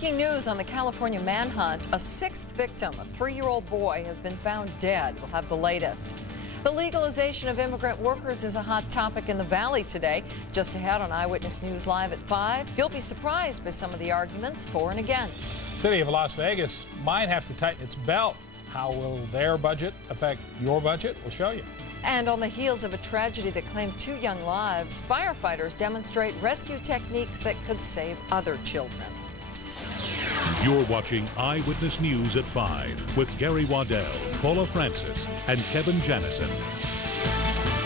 Breaking news on the California manhunt. A sixth victim, a 3-year-old boy, has been found dead. We'll have the latest. The legalization of immigrant workers is a hot topic in the Valley today. Just ahead on Eyewitness News Live at 5, you'll be surprised by some of the arguments for and against. City of Las Vegas might have to tighten its belt. How will their budget affect your budget? We'll show you. And on the heels of a tragedy that claimed 2 young lives, firefighters demonstrate rescue techniques that could save other children. You're watching Eyewitness News at 5 with Gary Waddell, Paula Francis, and Kevin Janison.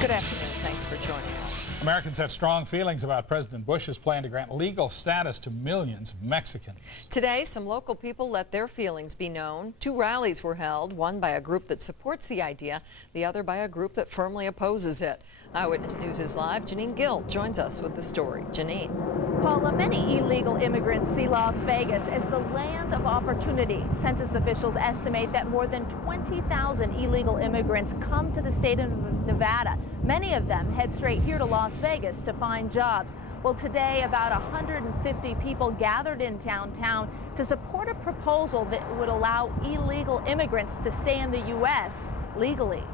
Good afternoon. Thanks for joining us. Americans have strong feelings about President Bush's plan to grant legal status to millions of Mexicans. Today, some local people let their feelings be known. 2 rallies were held, one by a group that supports the idea, the other by a group that firmly opposes it. Eyewitness News is live. Janine Gill joins us with the story. Janine. Paula, many illegal immigrants see Las Vegas as the land of opportunity. Census officials estimate that more than 20,000 illegal immigrants come to the state of Nevada. Many of them head straight here to Las Vegas to find jobs. Well, today, about 150 people gathered in downtown to support a proposal that would allow illegal immigrants to stay in the U.S. legally.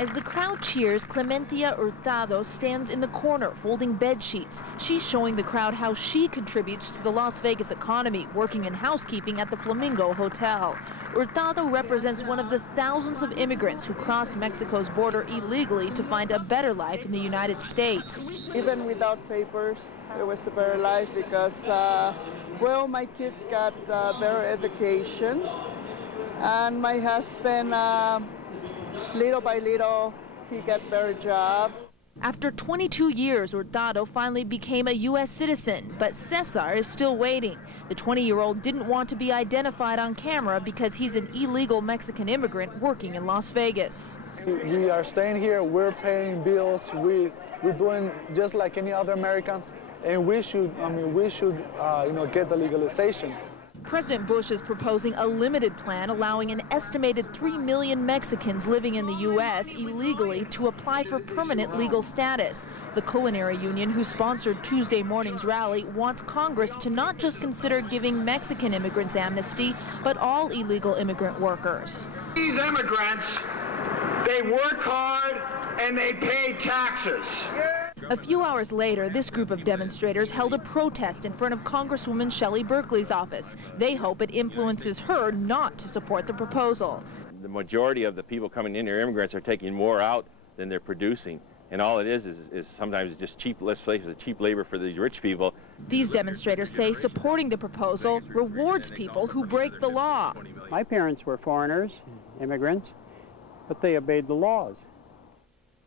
As the crowd cheers, Clementia Hurtado stands in the corner folding bed sheets. She's showing the crowd how she contributes to the Las Vegas economy, working in housekeeping at the Flamingo Hotel. Hurtado represents one of the thousands of immigrants who crossed Mexico's border illegally to find a better life in the United States. Even without papers, it was a better life because, well, my kids got better education, and my husband, little by little, he got better job. After 22 years, Hurtado finally became a U.S. citizen, but Cesar is still waiting. The 20-year-old didn't want to be identified on camera because he's an illegal Mexican immigrant working in Las Vegas. We are staying here, we're paying bills, we're doing just like any other Americans, and we should get the legalization. President Bush is proposing a limited plan allowing an estimated 3 million Mexicans living in the U.S. illegally to apply for permanent legal status. The Culinary Union, who sponsored Tuesday morning's rally, wants Congress to not just consider giving Mexican immigrants amnesty, but all illegal immigrant workers. These immigrants, they work hard and they pay taxes. A few hours later, this group of demonstrators held a protest in front of Congresswoman Shelley Berkeley's office. They hope it influences her not to support the proposal. The majority of the people coming in here, immigrants, are taking more out than they're producing. And all it is sometimes just cheap, let's face it, cheap labor for these rich people. These demonstrators say supporting the proposal rewards people who break the law. My parents were foreigners, immigrants, but they obeyed the laws.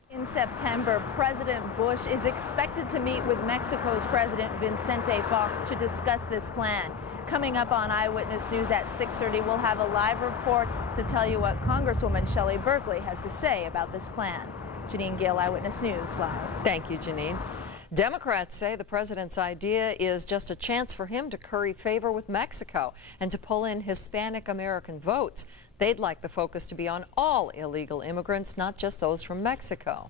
In September, President Bush is expected to meet with Mexico's President Vicente Fox to discuss this plan. Coming up on Eyewitness News at 6:30, we'll have a live report to tell you what Congresswoman Shelley Berkeley has to say about this plan. Janine Gill, Eyewitness News Live. Thank you, Janine. Democrats say the president's idea is just a chance for him to curry favor with Mexico and to pull in Hispanic American votes. They'd like the focus to be on all illegal immigrants, not just those from Mexico.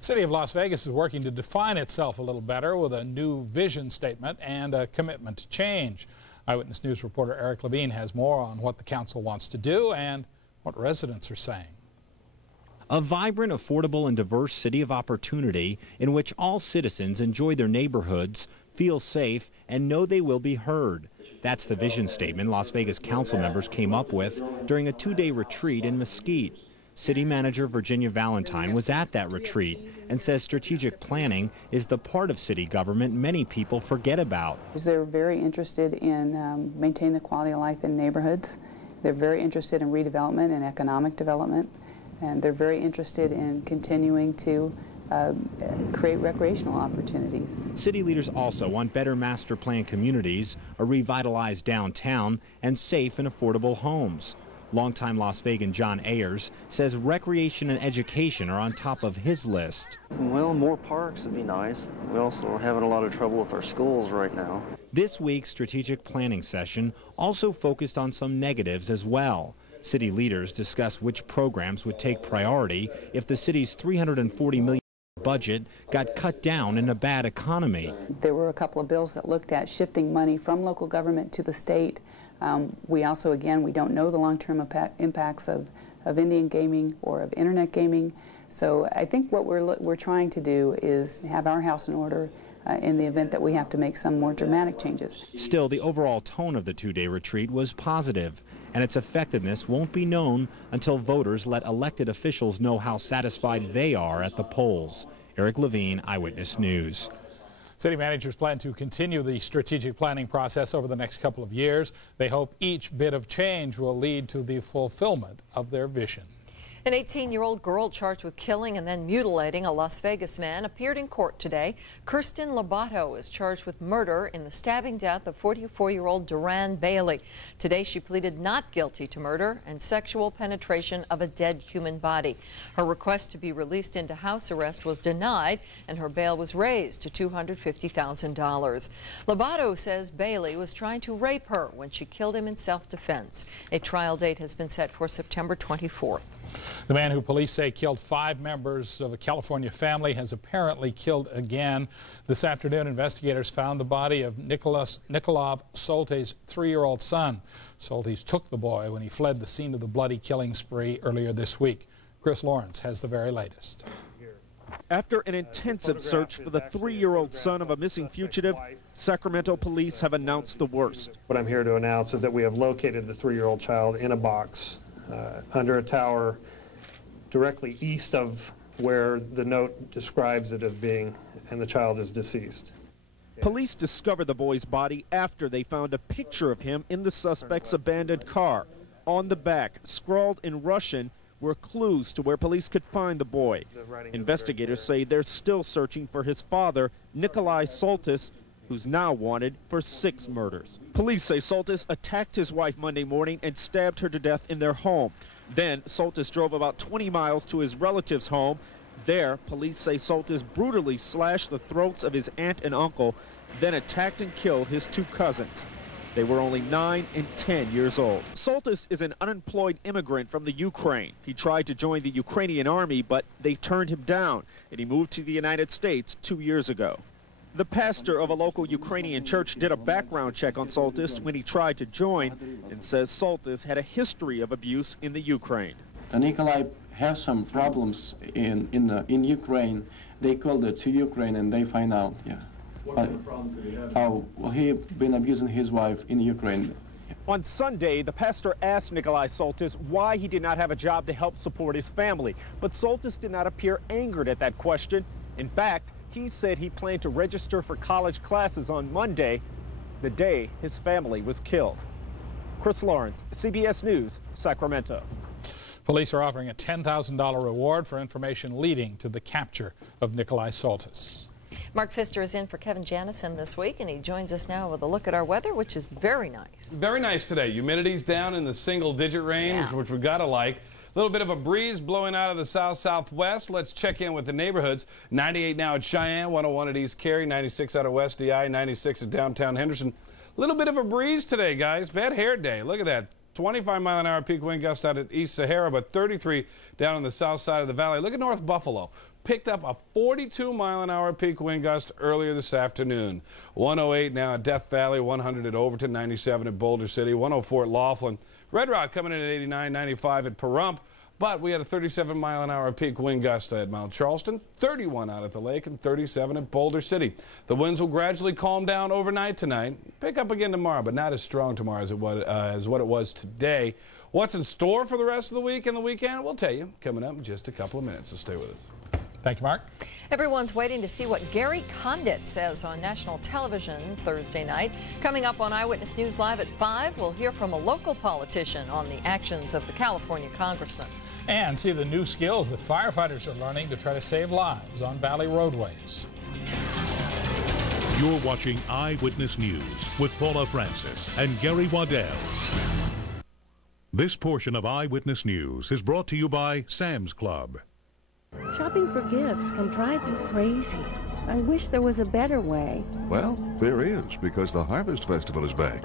City of Las Vegas is working to define itself a little better with a new vision statement and a commitment to change. Eyewitness News reporter Eric Levine has more on what the council wants to do and what residents are saying. A vibrant, affordable, and diverse city of opportunity in which all citizens enjoy their neighborhoods, feel safe, and know they will be heard. That's the vision statement Las Vegas council members came up with during a 2-day retreat in Mesquite. City Manager Virginia Valentine was at that retreat and says strategic planning is the part of city government many people forget about. They're very interested in maintaining the quality of life in neighborhoods. They're very interested in redevelopment and economic development. And they're very interested in continuing to create recreational opportunities. City leaders also want better master plan communities, a revitalized downtown, and safe and affordable homes. Longtime Las Vegan John Ayers says recreation and education are on top of his list. Well, more parks would be nice. We're also having a lot of trouble with our schools right now. This week's strategic planning session also focused on some negatives as well. City leaders discussed which programs would take priority if the city's $340 million budget got cut down in a bad economy. There were a couple of bills that looked at shifting money from local government to the state. We also, again, we don't know the long-term impacts of Indian gaming or of internet gaming. So I think what we're trying to do is have our house in order in the event that we have to make some more dramatic changes. Still, the overall tone of the two-day retreat was positive, and its effectiveness won't be known until voters let elected officials know how satisfied they are at the polls. Eric Levine, Eyewitness News. City managers plan to continue the strategic planning process over the next couple of years. They hope each bit of change will lead to the fulfillment of their vision. An 18-year-old girl charged with killing and then mutilating a Las Vegas man appeared in court today. Kirsten Lobato is charged with murder in the stabbing death of 44-year-old Duran Bailey. Today she pleaded not guilty to murder and sexual penetration of a dead human body. Her request to be released into house arrest was denied and her bail was raised to $250,000. Lobato says Bailey was trying to rape her when she killed him in self-defense. A trial date has been set for September 24th. The man who police say killed 5 members of a California family has apparently killed again. This afternoon, investigators found the body of Nikolai Solte's 3-year-old son. Soltes took the boy when he fled the scene of the bloody killing spree earlier this week. Chris Lawrence has the very latest. After an intensive search for the 3-year-old son of a missing fugitive, Sacramento police have announced the worst. What I'm here to announce is that we have located the 3-year-old child in a box under a tower directly east of where the note describes it as being, and the child is deceased. Police discovered the boy's body after they found a picture of him in the suspect's abandoned car. On the back, scrawled in Russian, were clues to where police could find the boy. Investigators say they're still searching for his father, Nikolai Soltes, who's now wanted for 6 murders. Police say Soltes attacked his wife Monday morning and stabbed her to death in their home. Then Soltes drove about 20 miles to his relative's home. There, police say Soltes brutally slashed the throats of his aunt and uncle, then attacked and killed his 2 cousins. They were only 9 and 10 years old. Soltes is an unemployed immigrant from the Ukraine. He tried to join the Ukrainian army, but they turned him down, and he moved to the United States 2 years ago. The pastor of a local Ukrainian church did a background check on Soltes when he tried to join and says Soltes had a history of abuse in the Ukraine. Nikolai has some problems in Ukraine. They called it to Ukraine and they find out, yeah. What kind of problems did he have? How he been abusing his wife in Ukraine. On Sunday, the pastor asked Nikolai Soltes why he did not have a job to help support his family. But Soltes did not appear angered at that question. In fact, he said he planned to register for college classes on Monday, the day his family was killed. Chris Lawrence, CBS News, Sacramento. Police are offering a $10,000 reward for information leading to the capture of Nikolai Soltes. Mark Pfister is in for Kevin Janison this week, and he joins us now with a look at our weather, which is very nice. Very nice today. Humidity's down in the single-digit range, which we gotta like. A little bit of a breeze blowing out of the south-southwest. Let's check in with the neighborhoods. 98 now at Cheyenne, 101 at East Cary, 96 out of West DI, 96 at downtown Henderson. A little bit of a breeze today, guys. Bad hair day. Look at that. 25-mile-an-hour peak wind gust out at East Sahara, but 33 down on the south side of the valley. Look at North Buffalo. Picked up a 42-mile-an-hour peak wind gust earlier this afternoon. 108 now at Death Valley, 100 at Overton, 97 at Boulder City, 104 at Laughlin. Red Rock coming in at 89, 95 at Pahrump. But we had a 37-mile-an-hour peak wind gust at Mount Charleston, 31 out at the lake, and 37 at Boulder City. The winds will gradually calm down overnight tonight. Pick up again tomorrow, but not as strong tomorrow as what it was today. What's in store for the rest of the week and the weekend? We'll tell you coming up in just a couple of minutes, so stay with us. Thank you, Mark. Everyone's waiting to see what Gary Condit says on national television Thursday night. Coming up on Eyewitness News Live at 5, we'll hear from a local politician on the actions of the California congressman. And see the new skills that firefighters are learning to try to save lives on valley roadways. You're watching Eyewitness News with Paula Francis and Gary Waddell. This portion of Eyewitness News is brought to you by Sam's Club. Shopping for gifts can drive you crazy. I wish there was a better way. Well, there is, because the Harvest Festival is back.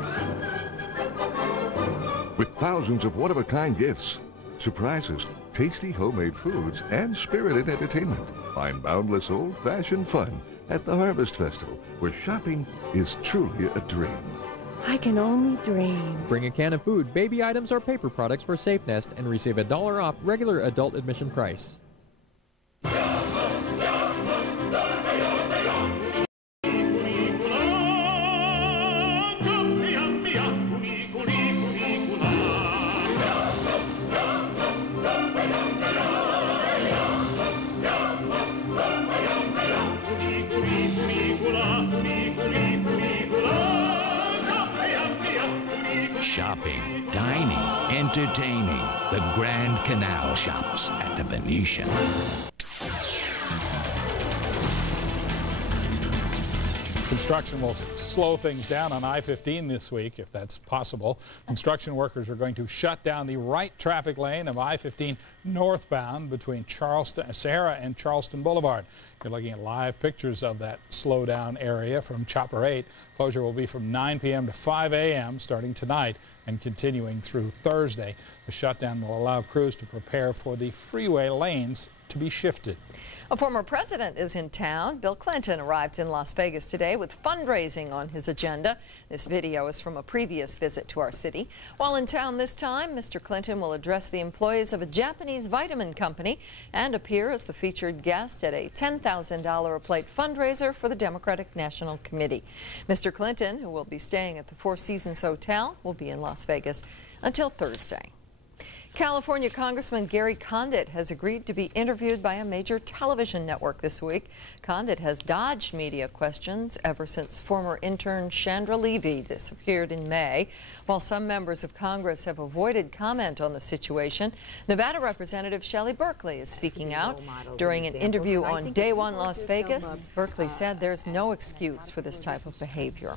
With thousands of one-of-a-kind gifts, surprises, tasty homemade foods, and spirited entertainment. Find boundless old-fashioned fun at the Harvest Festival, where shopping is truly a dream. I can only dream. Bring a can of food, baby items, or paper products for Safe Nest and receive $1 off regular adult admission price. Shopping, dining, entertaining. The Grand Canal Shops at the Venetian. Construction will slow things down on I-15 this week, if that's possible. Construction workers are going to shut down the right traffic lane of I-15 northbound between Sahara and Charleston Boulevard. You're looking at live pictures of that slowdown area from Chopper 8. Closure will be from 9 p.m. to 5 a.m. starting tonight and continuing through Thursday. The shutdown will allow crews to prepare for the freeway lanes to be shifted. A former president is in town. Bill Clinton arrived in Las Vegas today with fundraising on his agenda. This video is from a previous visit to our city. While in town this time, Mr. Clinton will address the employees of a Japanese vitamin company and appear as the featured guest at a $10,000 a plate fundraiser for the Democratic National Committee. Mr. Clinton, who will be staying at the Four Seasons Hotel, will be in Las Vegas until Thursday. California Congressman Gary Condit has agreed to be interviewed by a major television network this week. Condit has dodged media questions ever since former intern Chandra Levy disappeared in May. While some members of Congress have avoided comment on the situation, Nevada Representative Shelley Berkeley is speaking out. During an interview on Day One Las Vegas, Berkeley said there's no excuse for this type of behavior.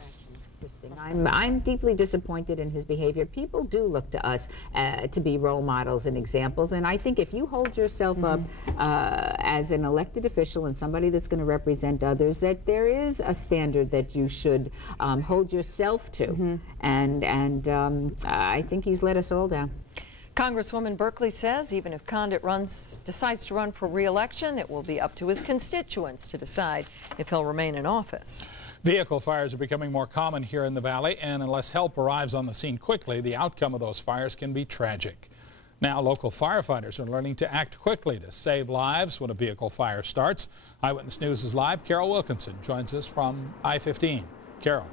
I'm deeply disappointed in his behavior. People do look to us to be role models and examples, and I think if you hold yourself up as an elected official and somebody that's going to represent others, that there is a standard that you should hold yourself to, and I think he's let us all down. Congresswoman Berkeley says even if Condit decides to run for re-election, it will be up to his constituents to decide if he'll remain in office. Vehicle fires are becoming more common here in the valley, and unless help arrives on the scene quickly, the outcome of those fires can be tragic. Now, local firefighters are learning to act quickly to save lives when a vehicle fire starts. Eyewitness News is live. Carol Wilkinson joins us from I-15. Carol.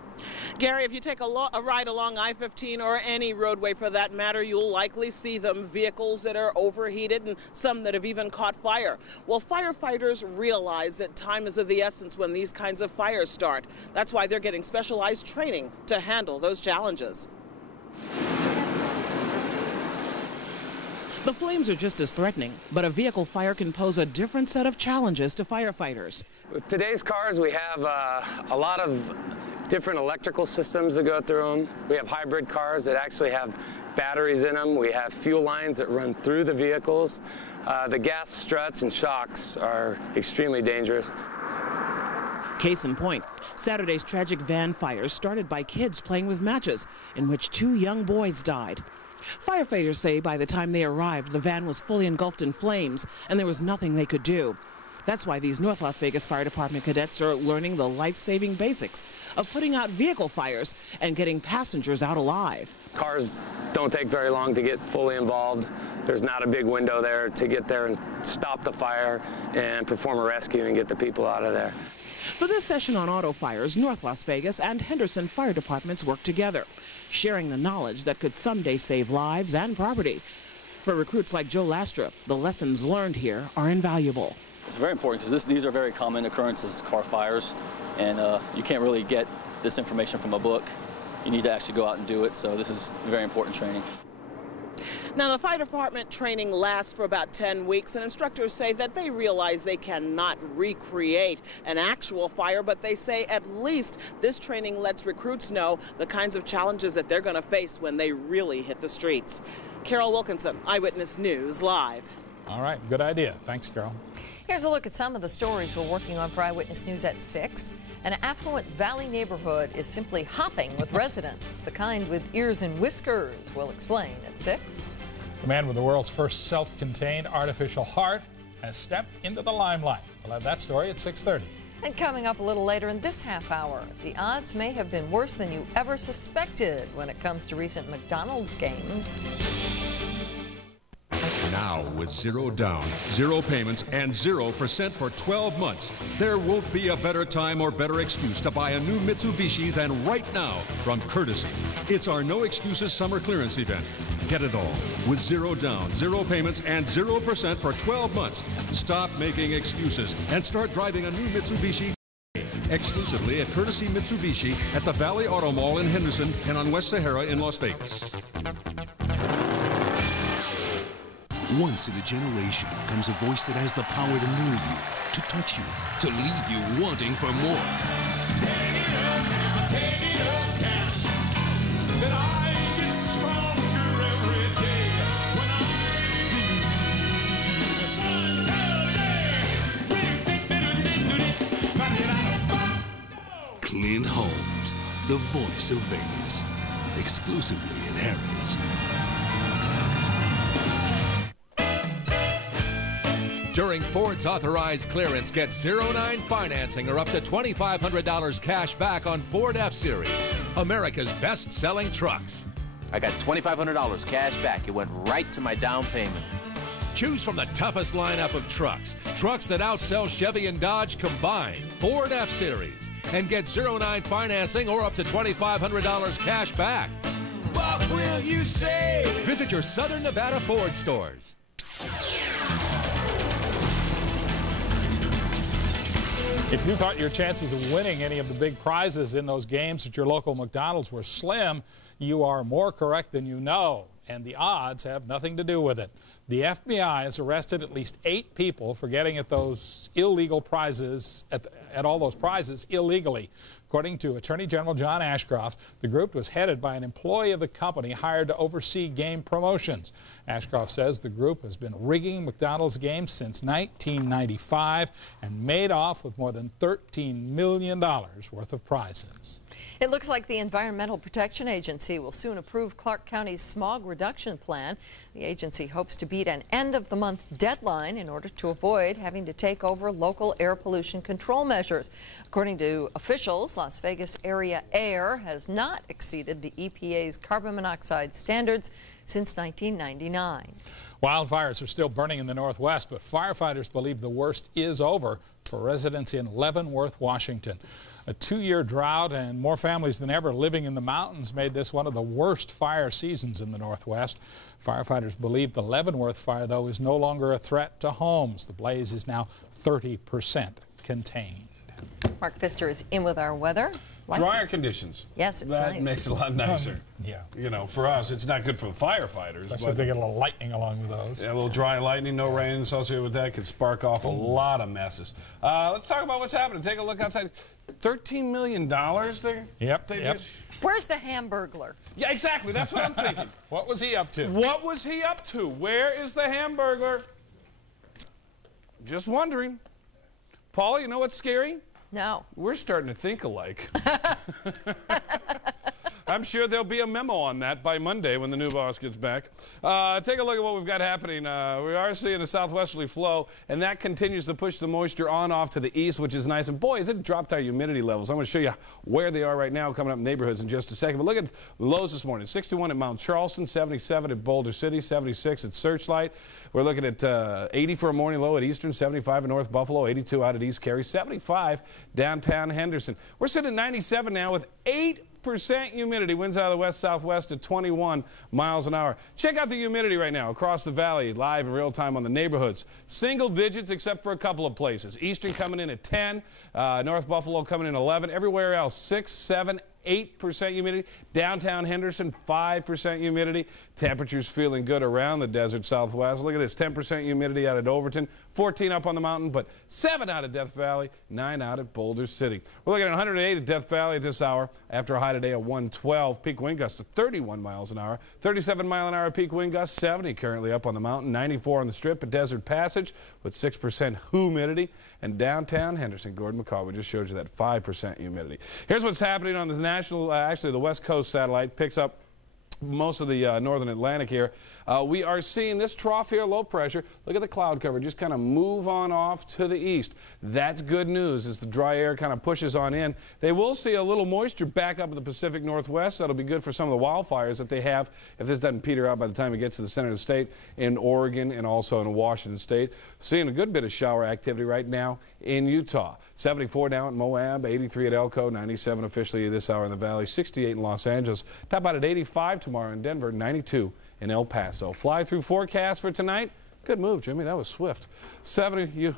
Gary, if you take a ride along I-15 or any roadway for that matter, you'll likely see them, vehicles that are overheated and some that have even caught fire. Well, firefighters realize that time is of the essence when these kinds of fires start. That's why they're getting specialized training to handle those challenges. The flames are just as threatening, but a vehicle fire can pose a different set of challenges to firefighters. With today's cars, we have a lot of different electrical systems that go through them. We have hybrid cars that actually have batteries in them. We have fuel lines that run through the vehicles. The gas struts and shocks are extremely dangerous. Case in point, Saturday's tragic van fires started by kids playing with matches, in which 2 young boys died. Firefighters say by the time they arrived, the van was fully engulfed in flames, and there was nothing they could do. That's why these North Las Vegas Fire Department cadets are learning the life-saving basics of putting out vehicle fires and getting passengers out alive. Cars don't take very long to get fully involved. There's not a big window there to get there and stop the fire and perform a rescue and get the people out of there. For this session on auto fires, North Las Vegas and Henderson fire departments work together, sharing the knowledge that could someday save lives and property. For recruits like Joe Lastra, the lessons learned here are invaluable. It's very important because these are very common occurrences, car fires, and you can't really get this information from a book. You need to actually go out and do it, so this is very important training. Now, the fire department training lasts for about 10 weeks, and instructors say that they realize they cannot recreate an actual fire, but they say at least this training lets recruits know the kinds of challenges that they're going to face when they really hit the streets. Carol Wilkinson, Eyewitness News, live. All right, good idea. Thanks, Carol. Here's a look at some of the stories we're working on for Eyewitness News at 6. An affluent Valley neighborhood is simply hopping with residents, the kind with ears and whiskers. We'll explain at 6. The man with the world's first self-contained artificial heart has stepped into the limelight. We'll have that story at 6:30. And coming up a little later in this half hour, the odds may have been worse than you ever suspected when it comes to recent McDonald's games. Now, with 0 down, 0 payments, and 0% for 12 months, there won't be a better time or better excuse to buy a new Mitsubishi than right now from Courtesy. It's our No Excuses Summer Clearance event. Get it all with 0 down, 0 payments, and 0% for 12 months. Stop making excuses and start driving a new Mitsubishi exclusively at Courtesy Mitsubishi at the Valley Auto Mall in Henderson and on West Sahara in Las Vegas. Once in a generation comes a voice that has the power to move you, to touch you, to leave you wanting for more. Take it up now, take it uptown. That I get stronger every day when I Clint Holmes, the voice of Vegas, exclusively at Harry's. During Ford's authorized clearance, get 0-9 financing or up to $2,500 cash back on Ford F-Series, America's best-selling trucks. I got $2,500 cash back. It went right to my down payment. Choose from the toughest lineup of trucks, trucks that outsell Chevy and Dodge combined, Ford F-Series, and get 0-9 financing or up to $2,500 cash back. What will you say? Visit your Southern Nevada Ford stores. If you thought your chances of winning any of the big prizes in those games at your local McDonald's were slim, you are more correct than you know, and the odds have nothing to do with it. The FBI has arrested at least 8 people for getting at those illegal prizes, at all those prizes illegally. According to Attorney General John Ashcroft, the group was headed by an employee of the company hired to oversee game promotions. Ashcroft says the group has been rigging McDonald's games since 1995 and made off with more than $13 million worth of prizes. It looks like the Environmental Protection Agency will soon approve Clark County's smog reduction plan. The agency hopes to beat an end-of-the-month deadline in order to avoid having to take over local air pollution control measures. According to officials, Las Vegas area air has not exceeded the EPA's carbon monoxide standards since 1999. Wildfires are still burning in the Northwest, but firefighters believe the worst is over for residents in Leavenworth, Washington. A 2-year drought and more families than ever living in the mountains made this one of the worst fire seasons in the Northwest. Firefighters believe the Leavenworth fire, though, is no longer a threat to homes. The blaze is now 30% contained. Mark Pfister is in with our weather. Drier conditions. Yes, it's that nice. makes it a lot nicer. Yeah. You know, for us, it's not good for the firefighters. Especially if they get a little lightning along with those. Yeah, a little dry lightning, no rain associated with that could spark off a lot of messes. Let's talk about what's happening. Take a look outside. $13 million there? Yep. Where's the Hamburglar? Yeah, exactly. That's what I'm thinking. What was he up to? What was he up to? Where is the Hamburglar? Just wondering. Paula, you know what's scary? No. We're starting to think alike. I'm sure there'll be a memo on that by Monday when the new boss gets back. Take a look at what we've got happening. We are seeing a southwesterly flow, and that continues to push the moisture on off to the east, which is nice. And boy, has it dropped our humidity levels. I'm going to show you where they are right now coming up in neighborhoods in just a second. But look at the lows this morning. 61 at Mount Charleston, 77 at Boulder City, 76 at Searchlight. We're looking at 80 for a morning low at Eastern, 75 in North Buffalo, 82 out at East Cary, 75 downtown Henderson. We're sitting at 97 now with 8% humidity, winds out of the west-southwest at 21 miles an hour. Check out the humidity right now across the valley, live in real time on the neighborhoods. Single digits except for a couple of places. Eastern coming in at 10, North Buffalo coming in 11, everywhere else 6, 7, 8% humidity. Downtown Henderson, 5% humidity. Temperatures feeling good around the desert southwest. Look at this, 10% humidity out at Overton, 14 up on the mountain, but 7 out at Death Valley, 9 out at Boulder City. We're looking at 108 at Death Valley this hour after a high today of 112. Peak wind gust of 31 miles an hour. 37 mile an hour peak wind gust, 70 currently up on the mountain, 94 on the Strip at Desert Passage with 6% humidity. And downtown Henderson, Gordon McCall, we just showed you that 5% humidity. Here's what's happening on the national, actually the West Coast satellite picks up most of the northern Atlantic here. We are seeing this trough here, low pressure. Look at the cloud cover, just kind of move on off to the east. That's good news as the dry air kind of pushes on in. They will see a little moisture back up in the Pacific Northwest. That'll be good for some of the wildfires that they have if this doesn't peter out by the time it gets to the center of the state in Oregon and also in Washington State. Seeing a good bit of shower activity right now in Utah. 74 down at Moab, 83 at Elko, 97 officially this hour in the Valley, 68 in Los Angeles. Top out at 85 tomorrow in Denver, 92 in El Paso. Fly through forecast for tonight. Good move, Jimmy. That was swift. 70, you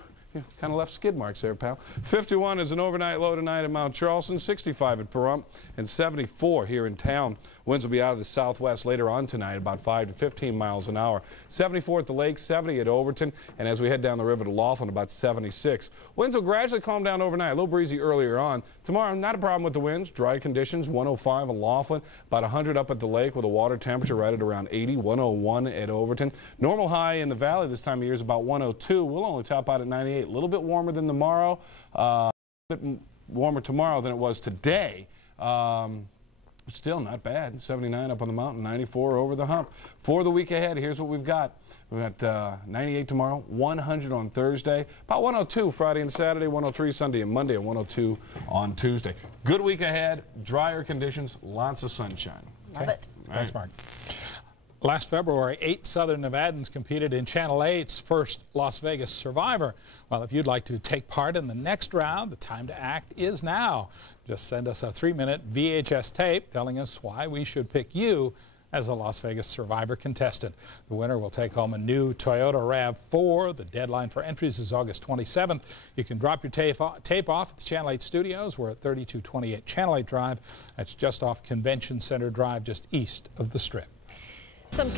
kind of left skid marks there, pal. 51 is an overnight low tonight in Mount Charleston, 65 at Pahrump, and 74 here in town. Winds will be out of the southwest later on tonight, about 5 to 15 miles an hour. 74 at the lake, 70 at Overton, and as we head down the river to Laughlin, about 76. Winds will gradually calm down overnight, a little breezy earlier on. Tomorrow, not a problem with the winds. Dry conditions, 105 in Laughlin, about 100 up at the lake with a water temperature right at around 80, 101 at Overton. Normal high in the valley this time of year is about 102. We'll only top out at 98. A little bit warmer than tomorrow, a bit warmer tomorrow than it was today. But still not bad. 79 up on the mountain, 94 over the hump. For the week ahead, here's what we've got. We've got 98 tomorrow, 100 on Thursday, about 102 Friday and Saturday, 103 Sunday and Monday, and 102 on Tuesday. Good week ahead, drier conditions, lots of sunshine. Love it. Thanks, Mark. Last February, 8 Southern Nevadans competed in Channel 8's first Las Vegas Survivor. Well, if you'd like to take part in the next round, the time to act is now. Just send us a 3-minute VHS tape telling us why we should pick you as a Las Vegas Survivor contestant. The winner will take home a new Toyota RAV4. The deadline for entries is August 27th. You can drop your tape off at the Channel 8 studios. We're at 3228 Channel 8 Drive. That's just off Convention Center Drive, just east of the Strip. Some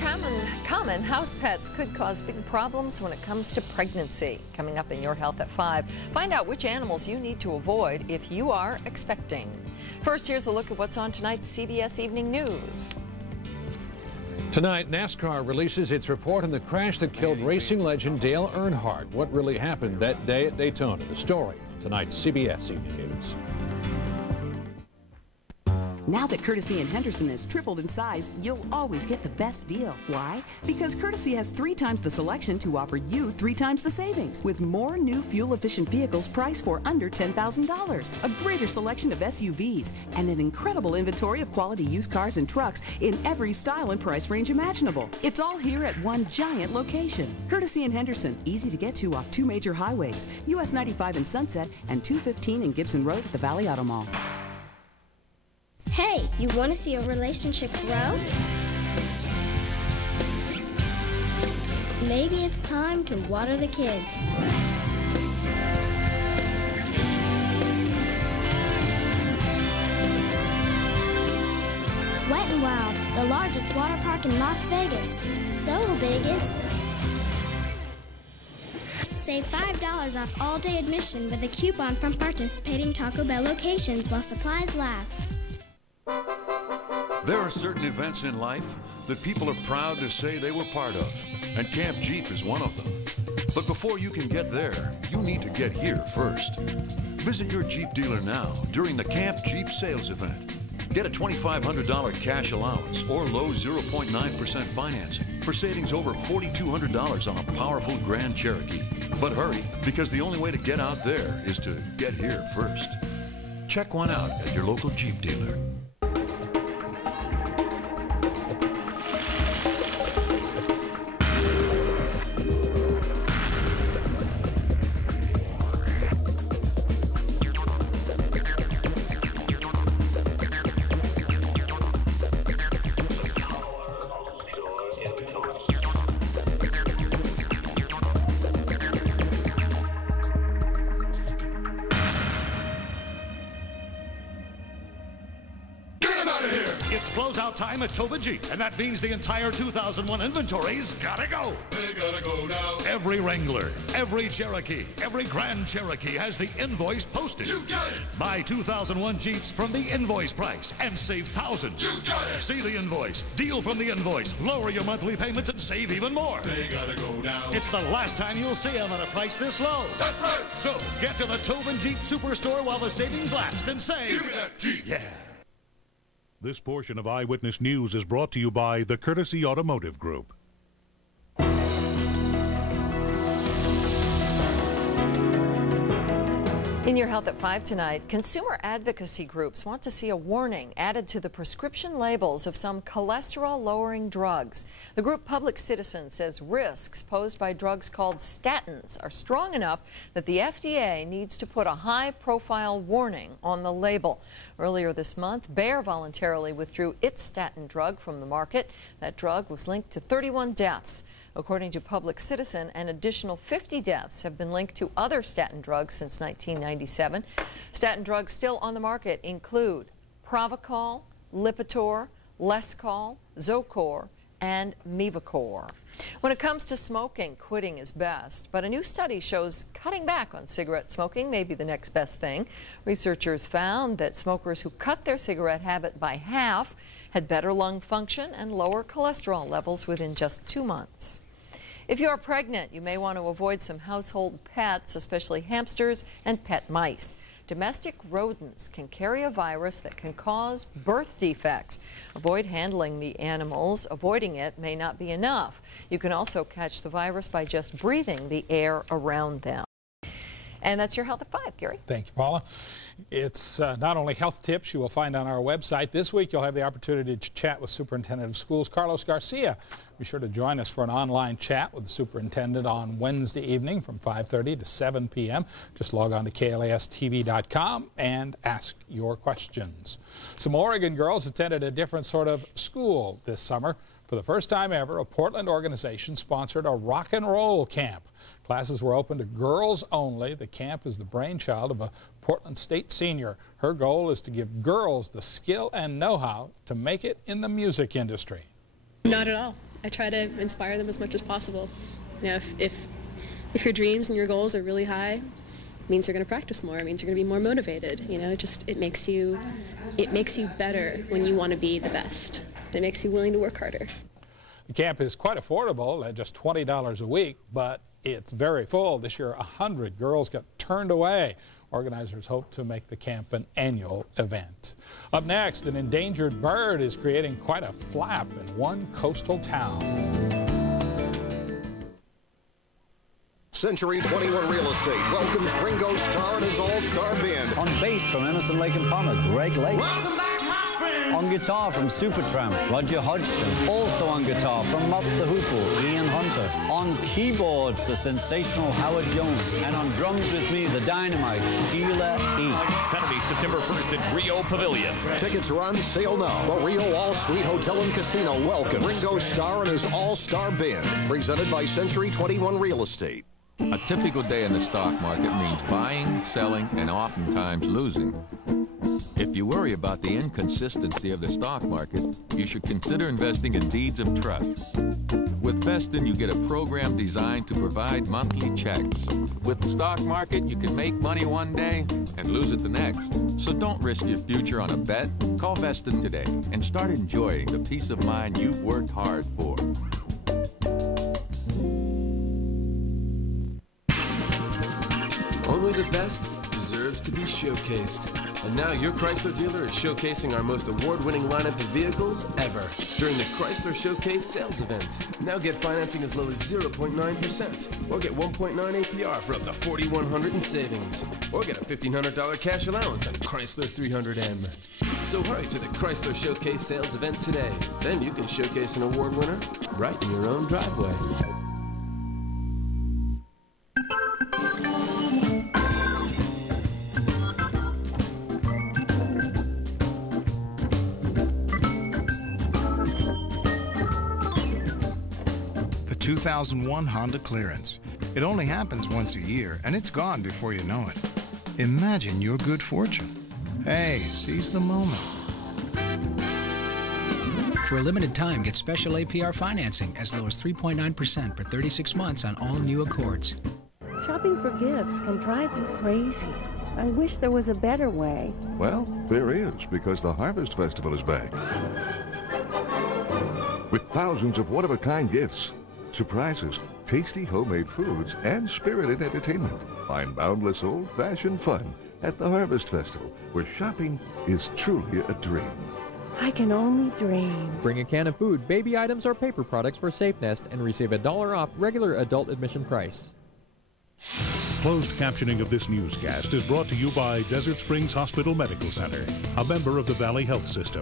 common house pets could cause big problems when it comes to pregnancy. Coming up in Your Health at 5, find out which animals you need to avoid if you are expecting. First, here's a look at what's on tonight's CBS Evening News. Tonight, NASCAR releases its report on the crash that killed racing legend Dale Earnhardt. What really happened that day at Daytona? The story, tonight's CBS Evening News. Now that Courtesy and Henderson has tripled in size, you'll always get the best deal. Why? Because Courtesy has 3 times the selection to offer you 3 times the savings, with more new fuel-efficient vehicles priced for under $10,000, a greater selection of SUVs, and an incredible inventory of quality used cars and trucks in every style and price range imaginable. It's all here at one giant location. Courtesy and Henderson, easy to get to off 2 major highways, US 95 in Sunset and 215 in Gibson Road at the Valley Auto Mall. Hey, you want to see a relationship grow? Maybe it's time to water the kids. Wet n Wild, the largest water park in Las Vegas. So big it's... Save $5 off all-day admission with a coupon from participating Taco Bell locations while supplies last. There are certain events in life that people are proud to say they were part of, and Camp Jeep is one of them. But before you can get there, you need to get here first. Visit your Jeep dealer now during the Camp Jeep sales event. Get a $2,500 cash allowance or low 0.9% financing for savings over $4,200 on a powerful Grand Cherokee. But hurry, because the only way to get out there is to get here first. Check one out at your local Jeep dealer. Time at Toba Jeep, and that means the entire 2001 inventory's gotta go. They gotta go now. Every Wrangler, every Cherokee, every Grand Cherokee has the invoice posted. You get it. Buy 2001 Jeeps from the invoice price and save thousands. You got it. See the invoice, deal from the invoice, lower your monthly payments and save even more. They gotta go now. It's the last time you'll see them at a price this low. That's right. So get to the Tobin Jeep Superstore while the savings last and save. Give me that Jeep. Yeah. This portion of Eyewitness News is brought to you by the Courtesy Automotive Group. In your Health at 5 tonight, consumer advocacy groups want to see a warning added to the prescription labels of some cholesterol-lowering drugs. The group Public Citizen says risks posed by drugs called statins are strong enough that the FDA needs to put a high-profile warning on the label. Earlier this month, Bayer voluntarily withdrew its statin drug from the market. That drug was linked to 31 deaths. According to Public Citizen, an additional 50 deaths have been linked to other statin drugs since 1997. Statin drugs still on the market include Provocol, Lipitor, Lescol, Zocor, and Mevacor. When it comes to smoking, quitting is best, but a new study shows cutting back on cigarette smoking may be the next best thing. Researchers found that smokers who cut their cigarette habit by half had better lung function and lower cholesterol levels within just 2 months. If you are pregnant, you may want to avoid some household pets, especially hamsters and pet mice. Domestic rodents can carry a virus that can cause birth defects. Avoid handling the animals. Avoiding it may not be enough. You can also catch the virus by just breathing the air around them. And that's your Health at 5, Gary. Thank you, Paula. It's not only health tips you will find on our website. This week you'll have the opportunity to chat with Superintendent of Schools Carlos Garcia. Be sure to join us for an online chat with the superintendent on Wednesday evening from 5:30 to 7 p.m. Just log on to KLASTV.com and ask your questions. Some Oregon girls attended a different sort of school this summer. For the first time ever, a Portland organization sponsored a rock and roll camp. Classes were open to girls only. The camp is the brainchild of a Portland State senior. Her goal is to give girls the skill and know-how to make it in the music industry. Not at all. I try to inspire them as much as possible. You know, if your dreams and your goals are really high, it means you're going to practice more. It means you're going to be more motivated. You know, it makes you better when you want to be the best. It makes you willing to work harder. The camp is quite affordable at just $20 a week, but it's very full. This year, 100 girls got turned away. Organizers hope to make the camp an annual event. Up next, an endangered bird is creating quite a flap in one coastal town. Century 21 Real Estate welcomes Ringo Starr and his all-star band. On bass from Emerson, Lake and Palmer, Greg Lake. On guitar from Supertramp, Roger Hodgson. Also on guitar from Mop the Hoople, Ian Hunter. On keyboards, the sensational Howard Jones. And on drums with me, the dynamite, Sheila E. Saturday, September 1st at Rio Pavilion. Tickets are on sale now. The Rio All-Suite Hotel and Casino welcomes Ringo Starr and his all-star band. Presented by Century 21 Real Estate. A typical day in the stock market means buying, selling, and oftentimes losing. If you worry about the inconsistency of the stock market, you should consider investing in deeds of trust. With Veston, you get a program designed to provide monthly checks. With the stock market, you can make money one day and lose it the next. So don't risk your future on a bet. Call Veston today and start enjoying the peace of mind you've worked hard for. Only the best deserves to be showcased. And now your Chrysler dealer is showcasing our most award-winning lineup of vehicles ever during the Chrysler Showcase sales event. Now get financing as low as 0.9% or get 1.9 APR for up to $4,100 in savings. Or get a $1,500 cash allowance on Chrysler 300M. So hurry to the Chrysler Showcase sales event today. Then you can showcase an award winner right in your own driveway. The 2001 Honda Clearance. It only happens once a year, and it's gone before you know it. Imagine your good fortune. Hey, seize the moment. For a limited time, get special APR financing as low as 3.9% for 36 months on all new Accords. Shopping for gifts can drive you crazy. I wish there was a better way. Well, there is, because the Harvest Festival is back. With thousands of one-of-a-kind gifts, surprises, tasty homemade foods, and spirited entertainment. Find boundless old-fashioned fun at the Harvest Festival, where shopping is truly a dream. I can only dream. Bring a can of food, baby items, or paper products for Safe Nest and receive $1 off regular adult admission price. Closed captioning of this newscast is brought to you by Desert Springs Hospital Medical Center, a member of the Valley Health System.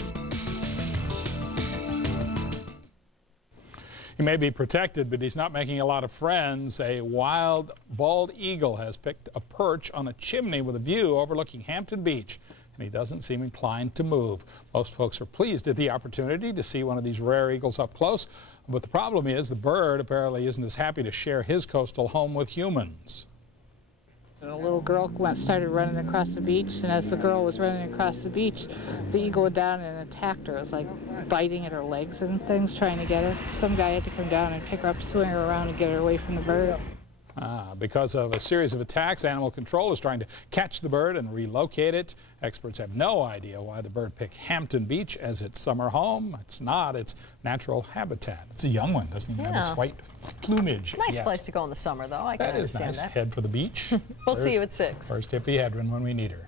He may be protected, but he's not making a lot of friends. A wild bald eagle has picked a perch on a chimney with a view overlooking Hampton Beach, and he doesn't seem inclined to move. Most folks are pleased at the opportunity to see one of these rare eagles up close, but the problem is the bird apparently isn't as happy to share his coastal home with humans. And a little girl started running across the beach, and as the girl was running across the beach, the eagle went down and attacked her. It was like biting at her legs and things, trying to get her. Some guy had to come down and pick her up, swing her around, and get her away from the bird. Because of a series of attacks, animal control is trying to catch the bird and relocate it. Experts have no idea why the bird picked Hampton Beach as its summer home. It's not its natural habitat. It's a young one, doesn't even have its white plumage. Nice place to go in the summer, though. I can understand that. Head for the beach. We'll see you at 6. First Hippie Hedren when we need her.